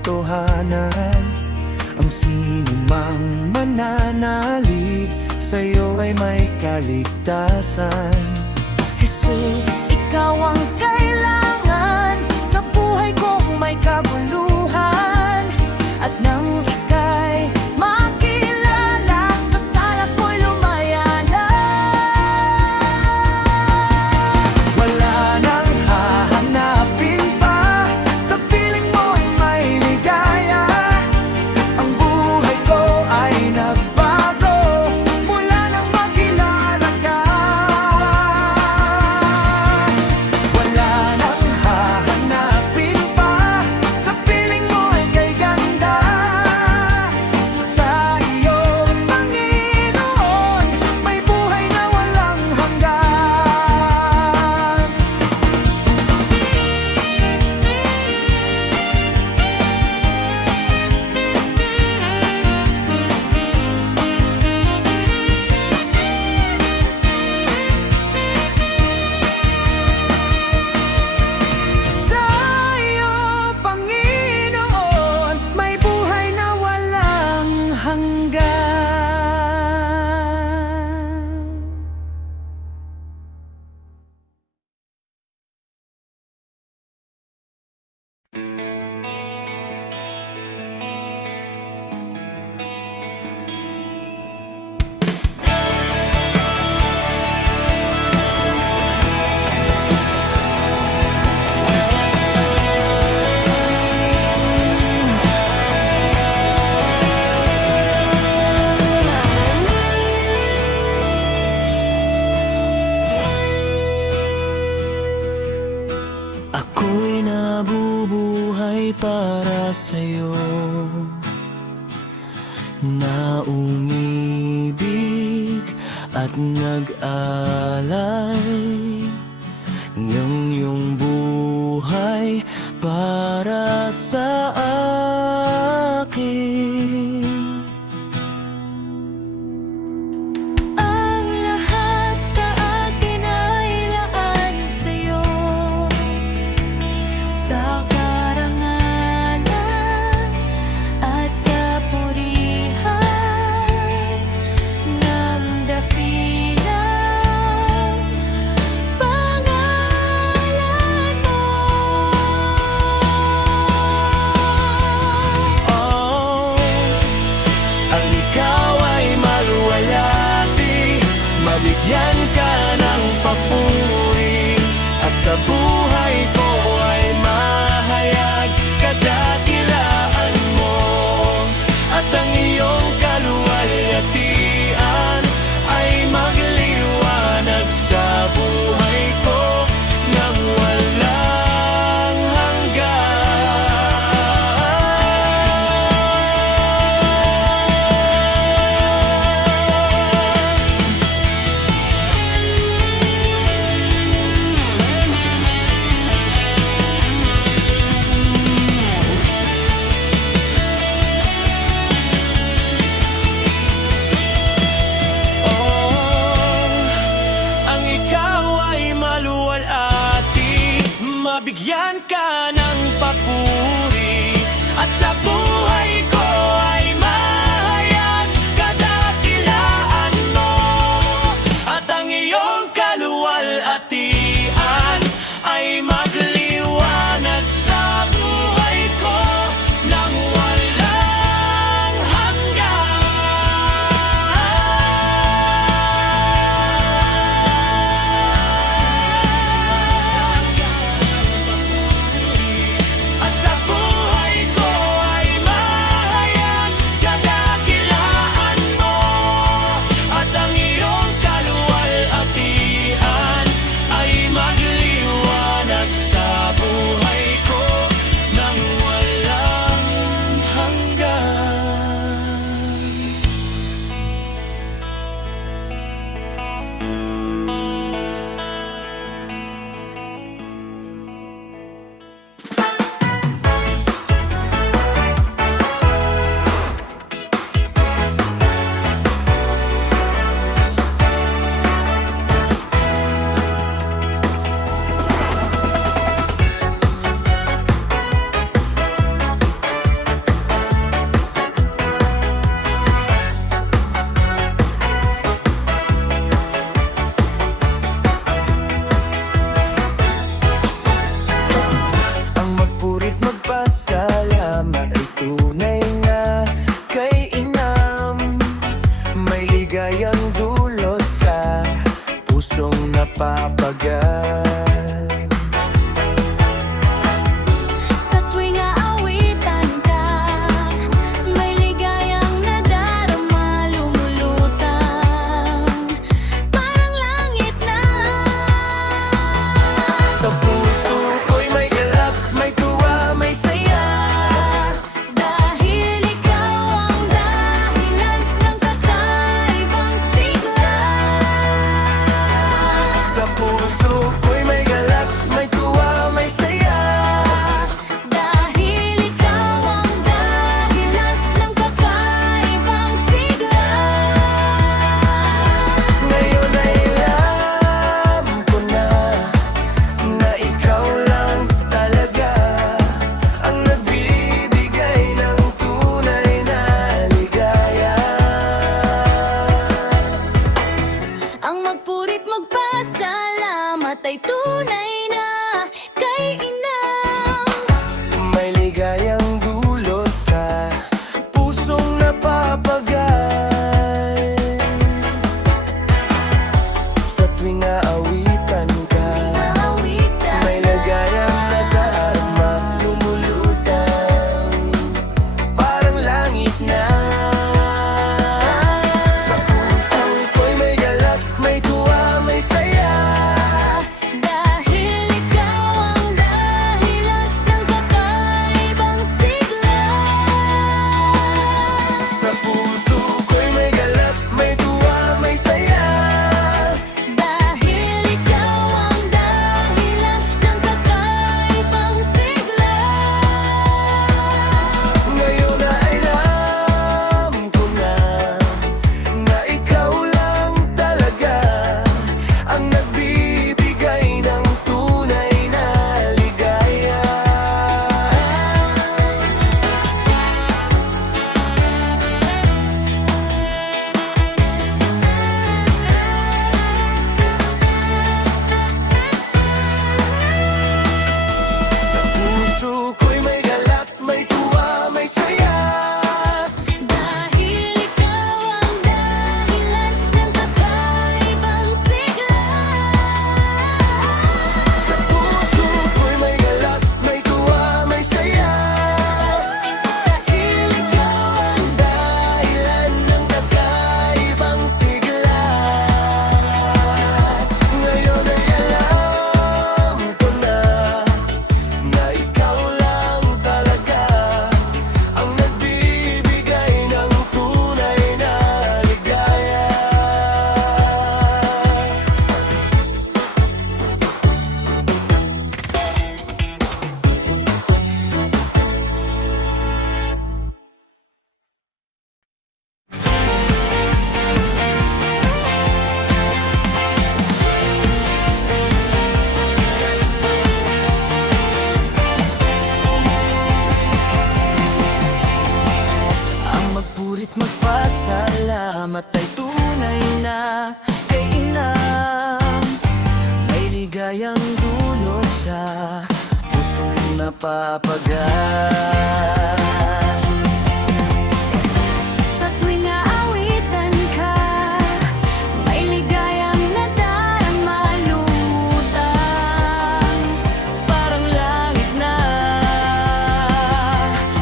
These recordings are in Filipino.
katotohanan. Ang sino mang mananalig sa'yo ay may kaligtasan. Jesus, ikaw ang kailangan sa buhay kong may kabuluhan. At nang ika'y makilala, sa sala ko'y lumaya na. Wala nang hahanapin pa, sa piling mo'y may ligaya. Ang buhay ko ay nagbago mula nang makilala ka. Wala nang hahanapin pa, sa piling mo'y kay ganda. Sa iyo, Panginoon, may buhay na walang hanggan. Sa iyo, Panginoon, may buhay na walang hanggan. Ako'y nabubuhay para sa'yo, na umibig at nag-alay ng iyong buhay para sa akin. Ang lahat sa akin ay laan sa'yo, sa karangalan at kapurihan ng dakilang pangalan mo. na. Sa puso ko'y may galak, may tuwa, may saya. Dahil ikaw ang dahilan ng kakaibang sigla. Sa puso ko'y may galak, may tuwa, may saya. Dahil ikaw ang dahilan ng kakaibang sigla. Ngayon ay alam ko na ikaw lang talaga ang nagbibigay ng tunay na ligaya. Sa puso ko'y may galak, may tuwa, may saya. Dahil ikaw ang dahilan ng kakaibang sigla. Sa puso ko'y may galak, may tuwa, may saya. Dahil ikaw ang dahilan ng kakaibang sigla. Ngayon ay alam ko na ikaw lang talaga ang nagbibigay ng tunay na ligaya. Ang magpurit magpasalamat ay tunay na kainan. May ligayang dulot sa pusong napapagaan. Sa tuwing aawitan ka, may ligayang nadarama lutang, parang langit na.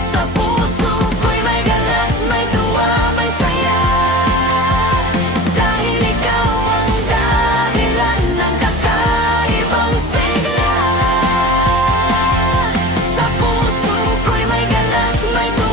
Sa puso ko'y may galak, may tuwa, may saya. Dahil ikaw ang dahilan ng kakaibang sigla. Sa puso ko'y may galak, may tuwa,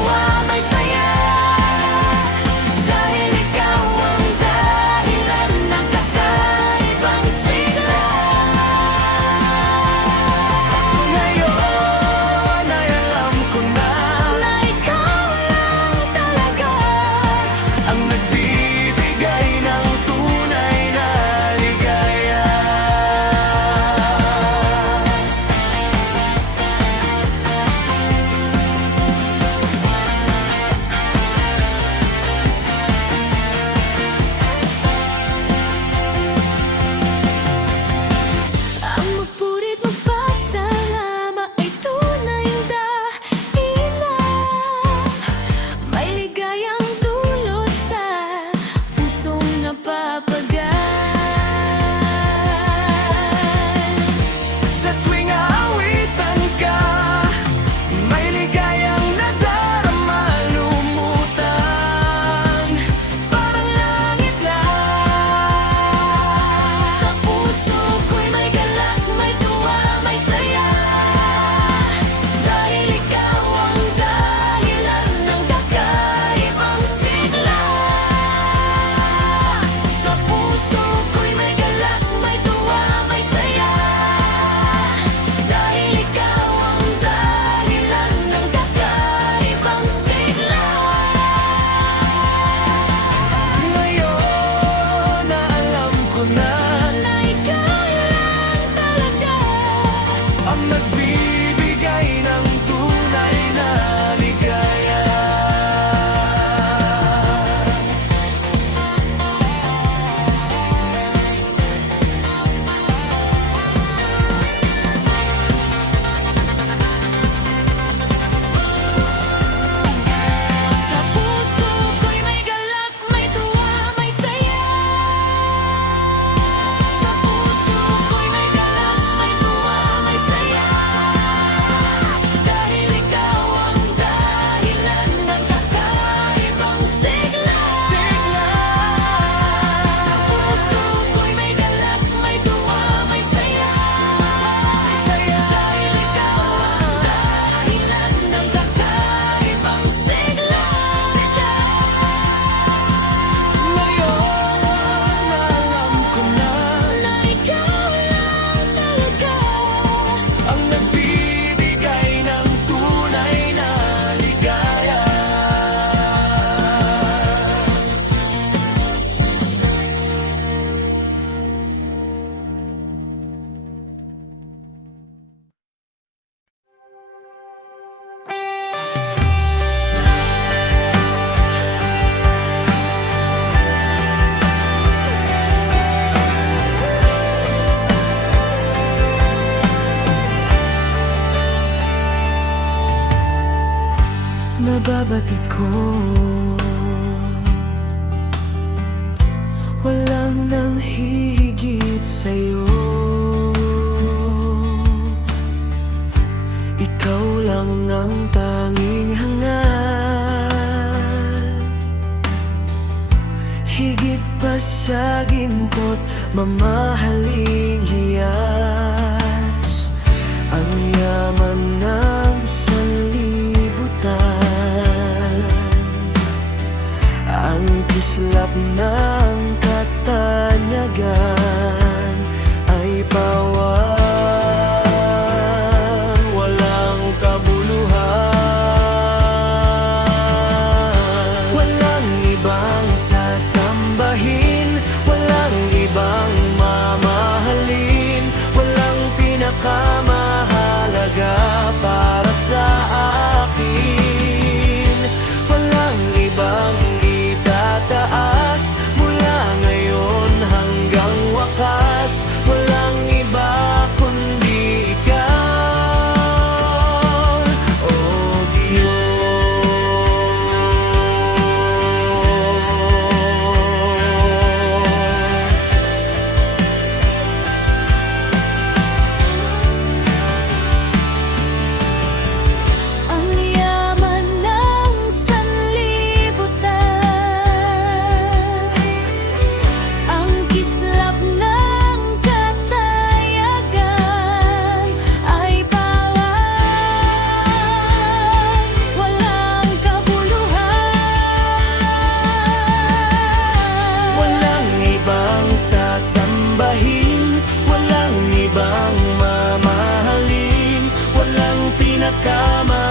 batid ko. Walang nang hihigit sa'yo. Ikaw lang ang tanging hangat, higit pa sa ginto't mamahaling hiyas. Ang yaman ng sanlibutan, ang kislap ng katanyagan ay pawang walang kabuluhan. Walang ibang sasambahin, walang ibang mamahalin, walang pinakamahalaga para sa akin. Walang ibang itataas mula ngayon hanggang wakas. Walang iba kundi ikaw, oh Diyos. Ang yaman ng sanlibutan, ang kislap ng katayagan ay pawang walang kabuluhan. Walang ibang sasambahin, walang ibang mamahalin, walang pinakama